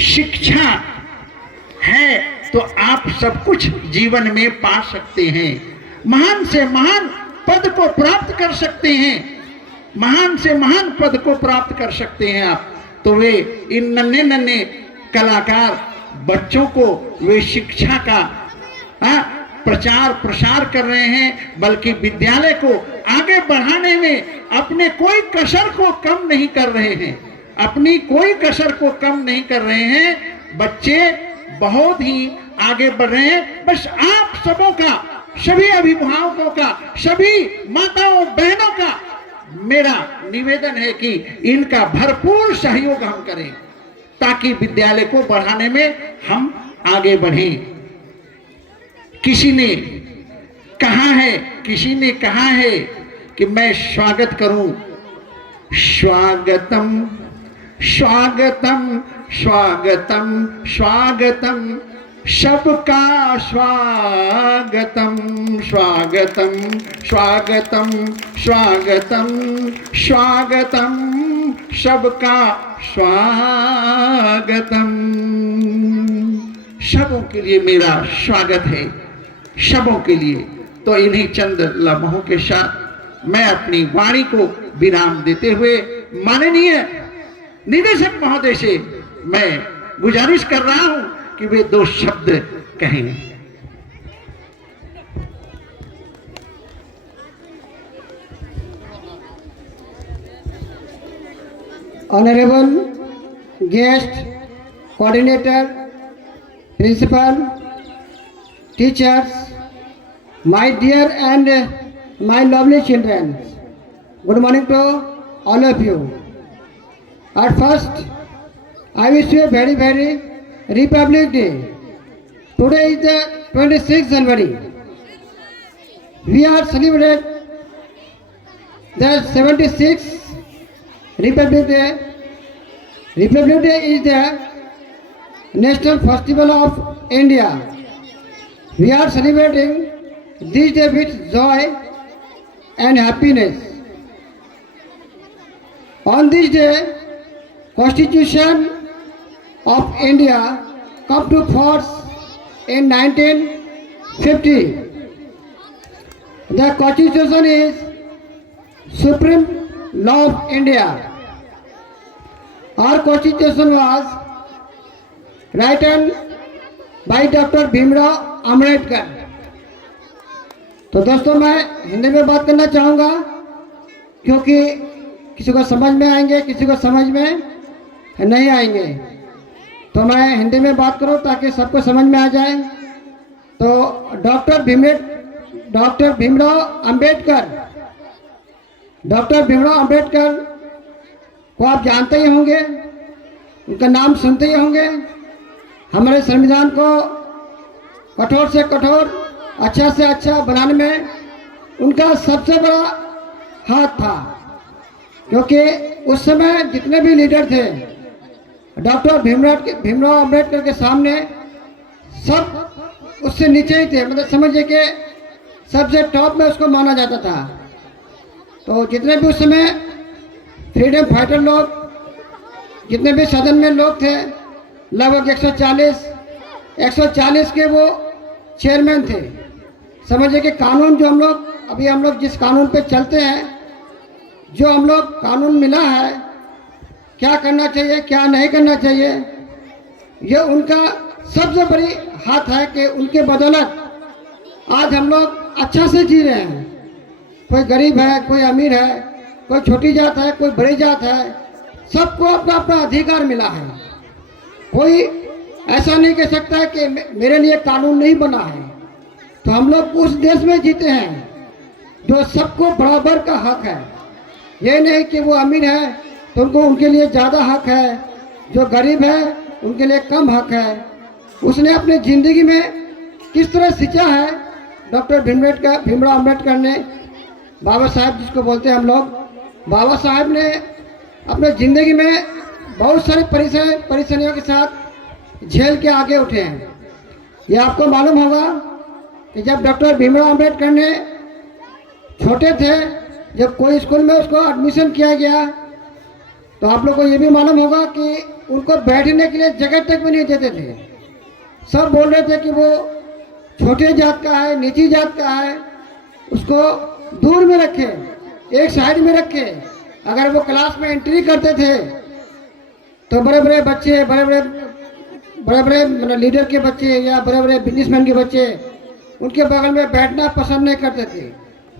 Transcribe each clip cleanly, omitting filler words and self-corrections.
शिक्षा है तो आप सब कुछ जीवन में पा सकते हैं, महान से महान पद को प्राप्त कर सकते हैं, महान से महान पद को प्राप्त कर सकते हैं आप। तो वे इन नन्हे नन्हे कलाकार बच्चों को वे शिक्षा का प्रचार प्रसार कर रहे हैं, बल्कि विद्यालय को आगे बढ़ाने में अपने कोई कसर को कम नहीं कर रहे हैं, अपनी कोई कसर को कम नहीं कर रहे हैं। बच्चे बहुत ही आगे बढ़ रहे हैं। बस आप सबों का, सभी अभिभावकों का, सभी माताओं बहनों का मेरा निवेदन है कि इनका भरपूर सहयोग हम करें ताकि विद्यालय को बढ़ाने में हम आगे बढ़ें। किसी ने कहा है कि मैं स्वागत करूं, स्वागतम स्वागतम स्वागतम स्वागतम, सबका स्वागतम स्वागतम स्वागतम स्वागतम स्वागतम, सबका स्वागतम। सबों के लिए मेरा स्वागत है, सबों के लिए। तो इन्हीं चंद लम्हों के साथ मैं अपनी वाणी को विराम देते हुए माननीय निदेशक महोदय से मैं गुजारिश कर रहा हूं कि वे दो शब्द कहें। Honourable guest, coordinator, principal, teachers, my dear and my lovely children, good morning to all of you. At first, I wish you a very Republic Day. Today is the 26th January. We are celebrating the 76th Republic Day. Republic Day is the national festival of India. We are celebrating this day with joy and happiness. On this day, Constitution of India come to force in 1950. The Constitution is supreme law of India. Our Constitution was written by Dr. Bhimrao Ambedkar. तो दोस्तों मैं हिंदी में बात करना चाहूँगा क्योंकि किसी को समझ में आएंगे, किसी को समझ में नहीं आएंगे। तो मैं हिंदी में बात करूँ ताकि सबको समझ में आ जाए। तो डॉक्टर भीमराव अंबेडकर को आप जानते ही होंगे, उनका नाम सुनते ही होंगे। हमारे संविधान को कठोर से कठोर, अच्छा से अच्छा बनाने में उनका सबसे बड़ा हाथ था, क्योंकि उस समय जितने भी लीडर थे डॉक्टर भीमराव अंबेडकर के सामने सब उससे नीचे ही थे। मतलब समझिए कि सबसे टॉप में उसको माना जाता था। तो जितने भी उस समय फ्रीडम फाइटर लोग, जितने भी सदन में लोग थे, लगभग 140 के वो चेयरमैन थे। समझिए कि कानून जो हम लोग जिस कानून पे चलते हैं, जो हम लोग कानून मिला है, क्या करना चाहिए क्या नहीं करना चाहिए, ये उनका सबसे बड़ी हाथ है कि उनके बदौलत आज हम लोग अच्छा से जी रहे हैं। कोई गरीब है, कोई अमीर है, कोई छोटी जात है, कोई बड़ी जात है, सबको अपना अपना अधिकार मिला है। कोई ऐसा नहीं कह सकता है कि मेरे लिए कानून नहीं बना है। तो हम लोग उस देश में जीते हैं जो सबको बराबर का हक है। ये नहीं कि वो अमीर है तो उनके लिए ज़्यादा हक है, जो गरीब है उनके लिए कम हक है। उसने अपनी ज़िंदगी में किस तरह सींचा है डॉक्टर भीमराव अंबेडकर ने, बाबा साहब जिसको बोलते हैं हम लोग, बाबा साहब ने अपने ज़िंदगी में बहुत सारी परेशानियों के साथ झेल के आगे उठे हैं। ये आपको मालूम होगा कि जब डॉक्टर भीमराव अंबेडकर ने छोटे थे, जब कोई स्कूल में उसको एडमिशन किया गया तो आप लोग को ये भी मालूम होगा कि उनको बैठने के लिए जगह तक भी नहीं देते थे। सब बोल रहे थे कि वो छोटे जात का है, नीची जात का है, उसको दूर में रखे, एक साइड में रखे। अगर वो क्लास में एंट्री करते थे तो बड़े बड़े बच्चे, बड़े बड़े मतलब लीडर के बच्चे या बड़े बड़े बिजनेसमैन के बच्चे उनके बगल में बैठना पसंद नहीं करते थे।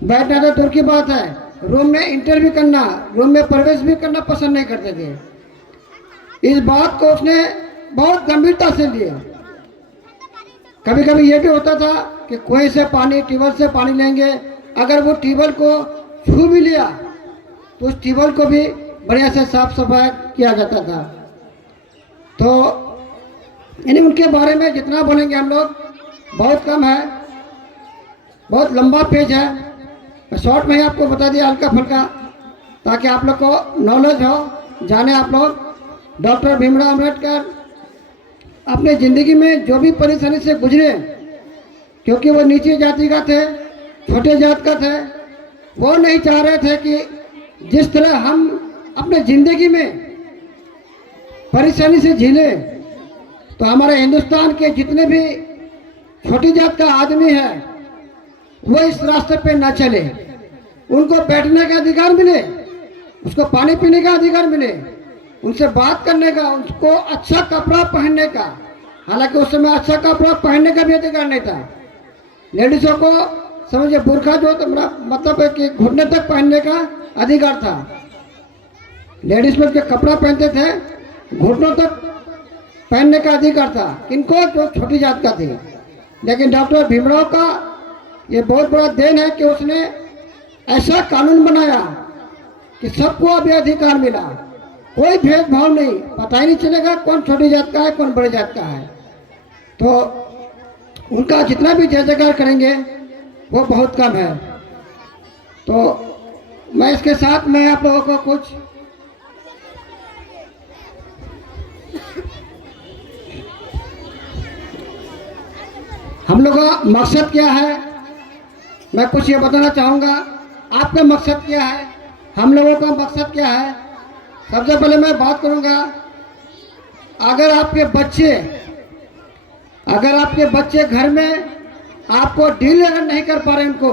बैठना तो दूर की बात है, रूम में इंटर भी करना, रूम में प्रवेश भी करना पसंद नहीं करते थे। इस बात को उसने बहुत गंभीरता से लिया। कभी कभी ये भी होता था कि कुएं से पानी, ट्यूबवेल से पानी लेंगे, अगर वो ट्यूबवेल को छू भी लिया तो उस ट्यूबवेल को भी बढ़िया से साफ सफाई किया जाता था। तो यानी उनके बारे में जितना बोलेंगे हम लोग बहुत कम है, बहुत लंबा पेज है। शॉर्ट में ही आपको बता दिया हल्का फुल्का, ताकि आप लोग को नॉलेज हो, जाने आप लोग। डॉक्टर भीमराव अम्बेडकर अपने ज़िंदगी में जो भी परेशानी से गुजरे, क्योंकि वो नीची जाति का थे, छोटे जात का थे, वो नहीं चाह रहे थे कि जिस तरह हम अपने ज़िंदगी में परेशानी से झेले, तो हमारे हिंदुस्तान के जितने भी छोटी जात का आदमी है वो इस रास्ते पे ना चले। उनको बैठने का अधिकार मिले, उसको पानी पीने का अधिकार मिले, उनसे बात करने का, उनको अच्छा कपड़ा पहनने का। हालांकि उस समय अच्छा कपड़ा पहनने का भी अधिकार नहीं था। लेडीज़ों को समझिए बुर्खा जो तो मतलब है कि घुटने तक पहनने का अधिकार था। लेडीज लोग जो कपड़ा पहनते थे घुटनों तक पहनने का अधिकार था, किनको? जो छोटी जात का थी। लेकिन डॉक्टर भीमराव का ये बहुत बड़ा देन है कि उसने ऐसा कानून बनाया कि सबको अभी अधिकार मिला, कोई भेदभाव नहीं, पता ही नहीं चलेगा कौन छोटी जात का है, कौन बड़ी जात का है। तो उनका जितना भी जय जयकार करेंगे वो बहुत कम है। तो मैं इसके साथ में आप लोगों को कुछ हम लोग का मकसद क्या है, मैं कुछ ये बताना चाहूँगा। आपका मकसद क्या है, हम लोगों का मकसद क्या है। सबसे पहले मैं बात करूँगा, अगर आपके बच्चे घर में आपको डील अगर नहीं कर पा रहे उनको,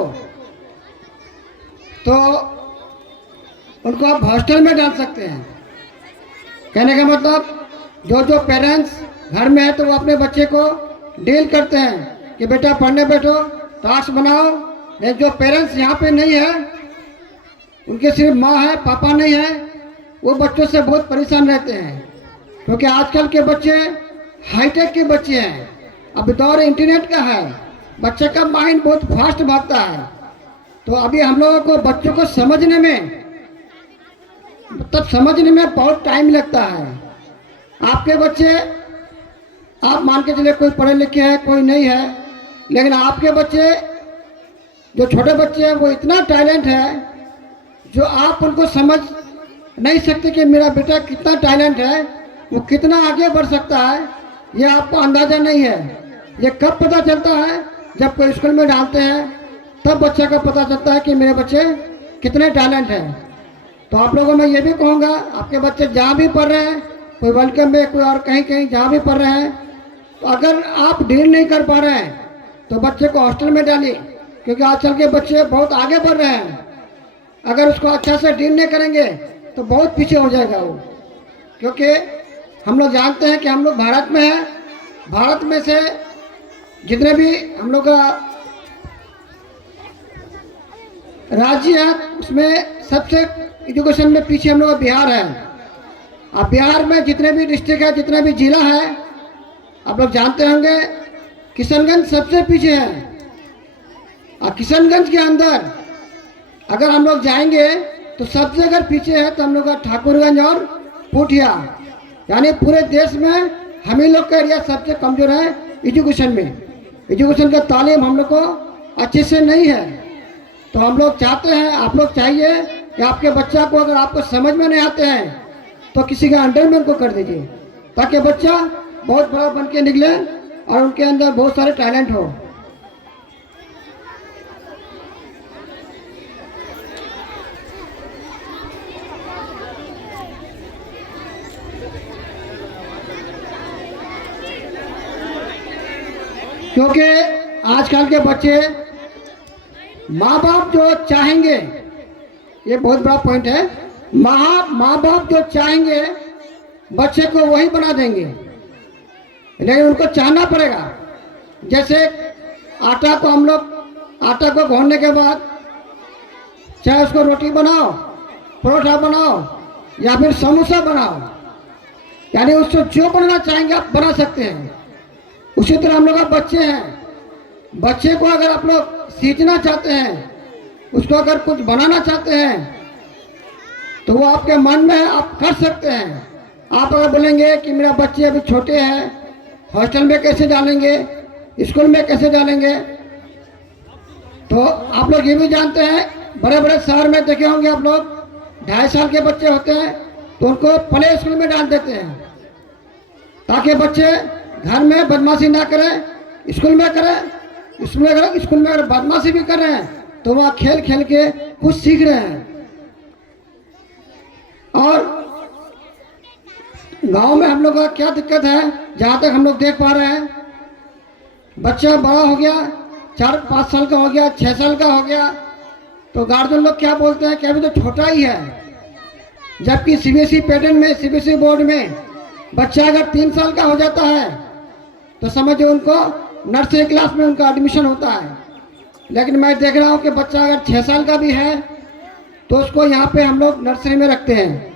तो उनको आप हॉस्टल में डाल सकते हैं। कहने का मतलब जो पेरेंट्स घर में है तो वो अपने बच्चे को डील करते हैं कि बेटा पढ़ने बैठो, टास्क बनाओ। लेकिन जो पेरेंट्स यहाँ पे नहीं है, उनके सिर्फ माँ है, पापा नहीं है, वो बच्चों से बहुत परेशान रहते हैं। क्योंकि आजकल के बच्चे हाईटेक के बच्चे हैं, अब दौर इंटरनेट का है, बच्चे का माइंड बहुत फास्ट भागता है। तो अभी हम लोगों को बच्चों को समझने में बहुत टाइम लगता है। आपके बच्चे, आप मान के चलिए कोई पढ़े लिखे हैं, कोई नहीं है, लेकिन आपके बच्चे जो छोटे बच्चे हैं वो इतना टैलेंट है जो आप उनको समझ नहीं सकते कि मेरा बेटा कितना टैलेंट है, वो कितना आगे बढ़ सकता है, ये आपको अंदाज़ा नहीं है। ये कब पता चलता है, जब कोई स्कूल में डालते हैं तब बच्चे को पता चलता है कि मेरे बच्चे कितने टैलेंट हैं। तो आप लोगों में ये भी कहूँगा, आपके बच्चे जहाँ भी पढ़ रहे हैं, कोई वेलकम में, कोई और कहीं जहाँ भी पढ़ रहे हैं, तो अगर आप डील नहीं कर पा रहे हैं तो बच्चे को हॉस्टल में डालिए, क्योंकि आजकल के बच्चे बहुत आगे बढ़ रहे हैं। अगर उसको अच्छा से डील नहीं करेंगे तो बहुत पीछे हो जाएगा वो। क्योंकि हम लोग जानते हैं कि हम लोग भारत में हैं, भारत में से जितने भी हम लोग का राज्य है उसमें सबसे एजुकेशन में पीछे हम लोग का बिहार है। अब बिहार में जितने भी डिस्ट्रिक्ट है, जितना भी जिला है, आप लोग जानते होंगे किशनगंज सबसे पीछे है। और किशनगंज के अंदर अगर हम लोग जाएंगे तो सबसे अगर पीछे है तो हम लोग का ठाकुरगंज और पूठिया, यानी पूरे देश में हम ही लोग का एरिया सबसे कमज़ोर है एजुकेशन में। एजुकेशन का तालीम हम लोग को अच्छे से नहीं है। तो हम लोग चाहते हैं, आप लोग चाहिए कि आपके बच्चा को अगर आपको समझ में नहीं आते हैं तो किसी के अंडर में उनको कर दीजिए, ताकि बच्चा बहुत बड़ा बन के निकले और उनके अंदर बहुत सारे टैलेंट हो। क्योंकि आजकल के बच्चे माँ बाप जो चाहेंगे, ये बहुत बड़ा पॉइंट है, माँ बाप जो चाहेंगे बच्चे को वही बना देंगे, लेकिन उनको चाहना पड़ेगा। जैसे आटा को हम लोग आटा को घोलने के बाद चाहे उसको रोटी बनाओ, परोठा बनाओ या फिर समोसा बनाओ, यानी उसको जो बनाना चाहेंगे आप बना सकते हैं। उसी तरह हम लोग आप बच्चे हैं, बच्चे को अगर आप लोग सीखना चाहते हैं, उसको अगर कुछ बनाना चाहते हैं तो वो आपके मन में है, आप कर सकते हैं। आप अगर बोलेंगे कि मेरा बच्चे अभी छोटे हैं, हॉस्टल में कैसे डालेंगे, स्कूल में कैसे डालेंगे, तो आप लोग ये भी जानते हैं बड़े बड़े शहर में देखे होंगे आप लोग 2.5 साल के बच्चे होते हैं तो उनको प्ले स्कूल में डाल देते हैं ताकि बच्चे घर में बदमाशी ना करें, स्कूल में करें। स्कूल में अगर बदमाशी भी कर रहे हैं तो वहाँ खेल खेल के कुछ सीख रहे हैं। और गांव में हम लोग का क्या दिक्कत है, जहाँ तक हम लोग देख पा रहे हैं, बच्चा बड़ा हो गया, 4-5 साल का हो गया, 6 साल का हो गया, तो गार्जियन लोग क्या बोलते हैं कि अभी तो छोटा ही है। जबकि सीबीएसई पैटर्न में, सीबीएसई बोर्ड में बच्चा अगर 3 साल का हो जाता है तो समझो उनको नर्सरी क्लास में उनका एडमिशन होता है। लेकिन मैं देख रहा हूँ कि बच्चा अगर 6 साल का भी है तो उसको यहाँ पे हम लोग नर्सरी में रखते हैं।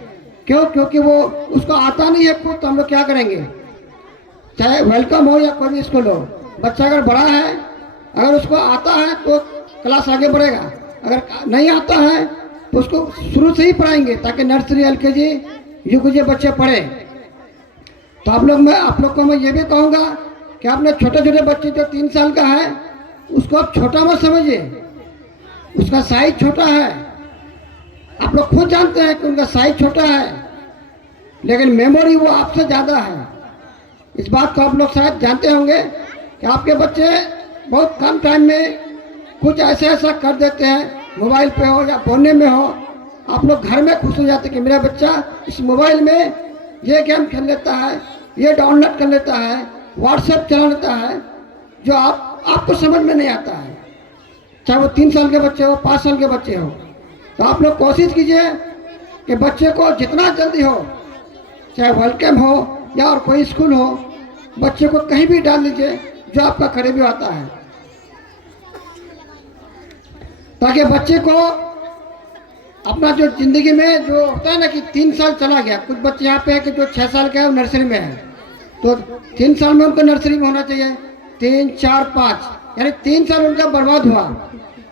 क्यों? क्योंकि वो उसको आता नहीं है खुद, तो हम लोग क्या करेंगे, चाहे वेलकम हो या कोई भी स्कूल हो, बच्चा अगर बड़ा है, अगर उसको आता है तो क्लास आगे बढ़ेगा, अगर नहीं आता है तो उसको शुरू से ही पढ़ाएंगे ताकि नर्सरी, एलकेजी, यूकेजी बच्चे पढ़े। तो आप लोग को मैं ये भी कहूँगा कि आपने छोटे छोटे बच्चे जो 3 साल का है उसको आप छोटा मत समझिए, उसका साइज छोटा है। आप लोग खुद जानते हैं कि उनका साइज छोटा है, लेकिन मेमोरी वो आपसे ज़्यादा है। इस बात को आप लोग शायद जानते होंगे कि आपके बच्चे बहुत कम टाइम में कुछ ऐसा कर देते हैं, मोबाइल पे हो या बोलने में हो, आप लोग घर में खुश हो जाते हैं कि मेरा बच्चा इस मोबाइल में ये गेम खेल लेता है, ये डाउनलोड कर लेता है, व्हाट्सएप चला लेता है, जो आपको समझ में नहीं आता है। चाहे वो 3 साल के बच्चे हो, 5 साल के बच्चे हो, तो आप लोग कोशिश कीजिए कि बच्चे को जितना जल्दी हो, चाहे वेलकम हो या और कोई स्कूल हो, बच्चे को कहीं भी डाल दीजिए जो आपका करीबी आता है, ताकि बच्चे को अपना जो जिंदगी में जो होता है ना कि 3 साल चला गया, कुछ बच्चे यहाँ पे हैं कि जो 6 साल के हैं वो नर्सरी में है, तो 3 साल में उनको नर्सरी में होना चाहिए। 3, 4, 5 यानी 3 साल उनका बर्बाद हुआ,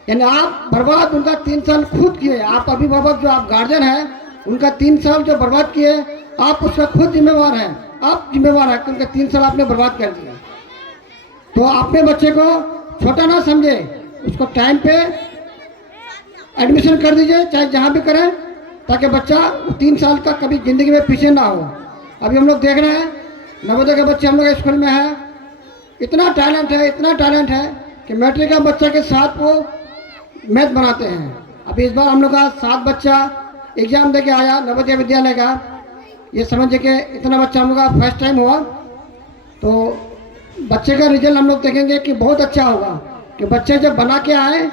यानी आप बर्बाद उनका 3 साल खुद किए। आप अभिभावक जो आप गार्जियन हैं उनका 3 साल जो बर्बाद किए, आप उसका खुद जिम्मेवार हैं, आप जिम्मेवार हैं कि उनका 3 साल आपने बर्बाद कर दिया। तो अपने बच्चे को छोटा ना समझे, उसको टाइम पे एडमिशन कर दीजिए, चाहे जहाँ भी करें, ताकि बच्चा 3 साल का कभी ज़िंदगी में पीछे ना हो। अभी हम लोग देख रहे हैं नवोदय के बच्चे हम लोग स्कूल में है, इतना टैलेंट है कि मैट्रिक का बच्चा के साथ वो मैथ बनाते हैं। अभी इस बार हम लोग का 7 बच्चा एग्ज़ाम देके आया नवोदय विद्यालय का, ये समझिए कि इतना बच्चा हम लोग का फर्स्ट टाइम हुआ। तो बच्चे का रिजल्ट हम लोग देखेंगे कि बहुत अच्छा होगा, कि बच्चे जब बना के आए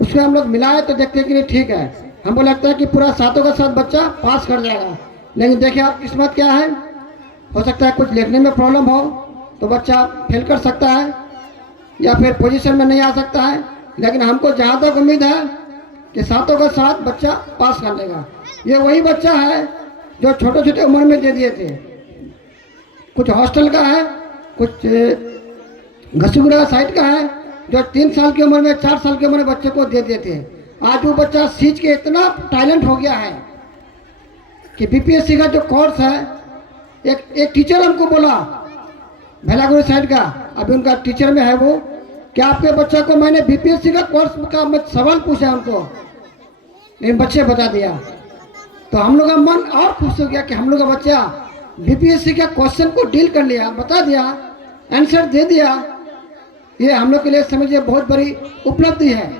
उसमें हम लोग मिलाए तो देखते हैं कि नहीं ठीक है, हमको लगता है कि पूरा 7 का 7 बच्चा पास कर जाएगा। लेकिन देखिए आप किस्मत क्या है, हो सकता है कुछ लिखने में प्रॉब्लम हो तो बच्चा फेल कर सकता है या फिर पोजीशन में नहीं आ सकता है, लेकिन हमको जहाँ तक उम्मीद है कि 7 का 7 बच्चा पास कर लेगा। ये वही बच्चा है जो छोटे छोटे उम्र में दे दिए थे, कुछ हॉस्टल का है, कुछ घसीगुड़ा साइड का है, जो 3 साल की उम्र में, 4 साल की उम्र में बच्चे को दे देते हैं। आज वो बच्चा सीख के इतना टैलेंट हो गया है कि बीपीएससी का जो कोर्स है, एक टीचर हमको बोला भैलागुड़ी साइड का, अभी उनका टीचर में है वो, कि आपके बच्चा को मैंने बीपीएससी का कोर्स का मैं सवाल पूछा उनको, लेकिन बच्चे बता दिया। तो हम लोग का मन और खुश हो गया कि हम लोग का बच्चा बीपीएससी का क्वेश्चन को डील कर लिया, बता दिया, आंसर दे दिया। ये हम लोग के लिए समझिए बहुत बड़ी उपलब्धि है।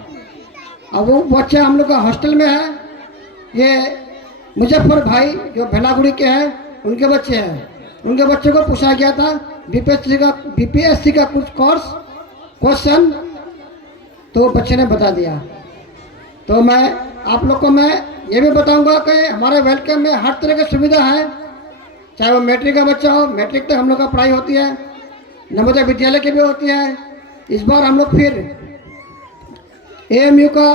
अब वो बच्चा हम लोग का हॉस्टल में है, ये मुजफ्फर भाई जो भैलागुड़ी के हैं उनके बच्चे हैं, उनके बच्चे को पूछा गया था बीपीएससी का कुछ कोर्स, क्वेश्चन, तो बच्चे ने बता दिया। तो मैं आप लोग को मैं ये भी बताऊंगा कि हमारे वेलकम में हर तरह की सुविधा है, चाहे वो मैट्रिक का बच्चा हो, मैट्रिक तक हम लोग का पढ़ाई होती है, नवोदय विद्यालय की भी होती है। इस बार हम लोग फिर AMU का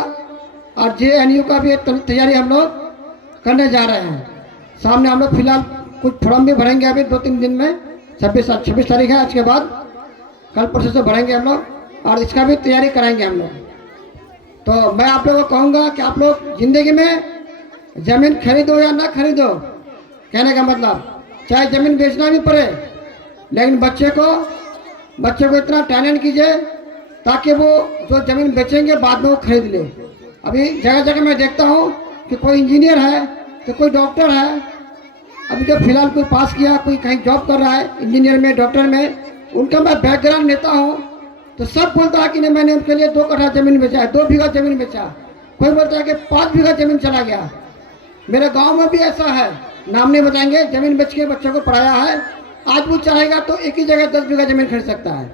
और JNU का भी तैयारी हम लोग करने जा रहे हैं। सामने हम लोग फिलहाल कुछ फॉर्म भी भरेंगे अभी 2-3 दिन में, 26 तारीख है, आज के बाद कल परसों से भरेंगे हम लोग और इसका भी तैयारी कराएंगे हम लोग। तो मैं आप लोगों को कहूँगा कि आप लोग ज़िंदगी में ज़मीन खरीदो या ना खरीदो, कहने का मतलब चाहे ज़मीन बेचना भी पड़े, लेकिन बच्चे को इतना टैलेंट कीजिए ताकि वो जो ज़मीन बेचेंगे बाद में वो खरीद ले। अभी जगह जगह मैं देखता हूँ कि कोई इंजीनियर है तो कोई डॉक्टर है, अभी जो फिलहाल कोई पास किया, कोई कहीं जॉब कर रहा है इंजीनियर में, डॉक्टर में, उनका मैं बैकग्राउंड लेता हूँ तो सब बोलता है कि नहीं मैंने उनके लिए 2 कट्ठा ज़मीन बेचा है, 2 बीघा ज़मीन बेचा, कोई बोलता है कि 5 बीघा ज़मीन चला गया। मेरे गांव में भी ऐसा है, नाम नहीं बताएंगे, ज़मीन बेच के बच्चों को पढ़ाया है। आज वो चाहेगा तो एक ही जगह 10 बीघा ज़मीन खरीद सकता है।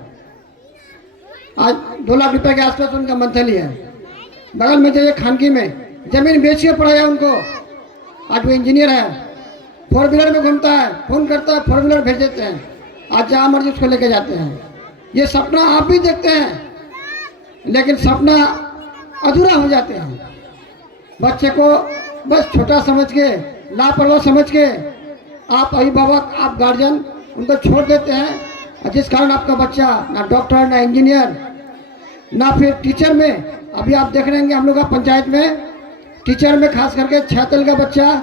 आज 2 लाख रुपए के आसपास उनका मंथली है। बगल में जाइए खानगी में, ज़मीन बेच के पढ़ाया उनको। आज वो इंजीनियर है, 4 व्हीलर में घूमता है, फ़ोन करता है, 4 व्हीलर भेज देते हैं, आज जहाँ मर्जी उसको लेके जाते हैं। ये सपना आप भी देखते हैं, लेकिन सपना अधूरा हो जाते हैं। बच्चे को बस छोटा समझ के, लापरवाह समझ के आप अभिभावक, आप गार्जियन उनको छोड़ देते हैं, जिस कारण आपका बच्चा ना डॉक्टर, ना इंजीनियर, ना फिर टीचर में। अभी आप देख रहे हैं हम लोग का पंचायत में टीचर में खास करके 76 का बच्चा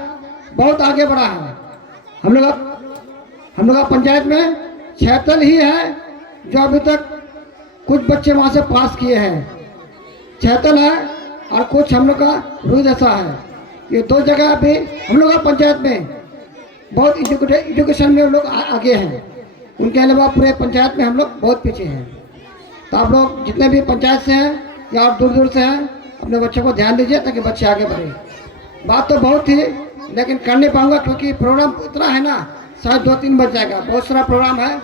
बहुत आगे बढ़ा है। हम लोग का पंचायत में 76 ही है जो अभी तक कुछ बच्चे वहाँ से पास किए हैं, 76 है, और कुछ हम लोग का रुई दशा है। ये 2 जगह पे हम लोग का पंचायत में बहुत एजुकेशन में हम लोग आगे हैं, उनके अलावा पूरे पंचायत में हम लोग बहुत पीछे हैं। तो आप लोग जितने भी पंचायत से हैं या और दूर दूर से हैं, अपने बच्चों को ध्यान दीजिए ताकि बच्चे आगे बढ़े। बात तो बहुत थी, लेकिन कर नहीं पाऊँगा क्योंकि प्रोग्राम इतना है ना, शायद 2-3 बज जाएगा, बहुत सारा प्रोग्राम है।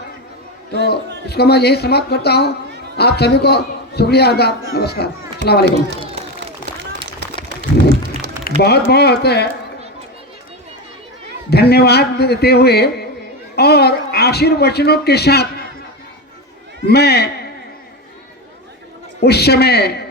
तो इसको मैं यही समाप्त करता हूँ। आप सभी को शुक्रिया, आदाब, नमस्कार, अस्सलाम वालेकुम। बहुत बहुत धन्यवाद देते हुए और आशीर्वचनों के साथ मैं उस समय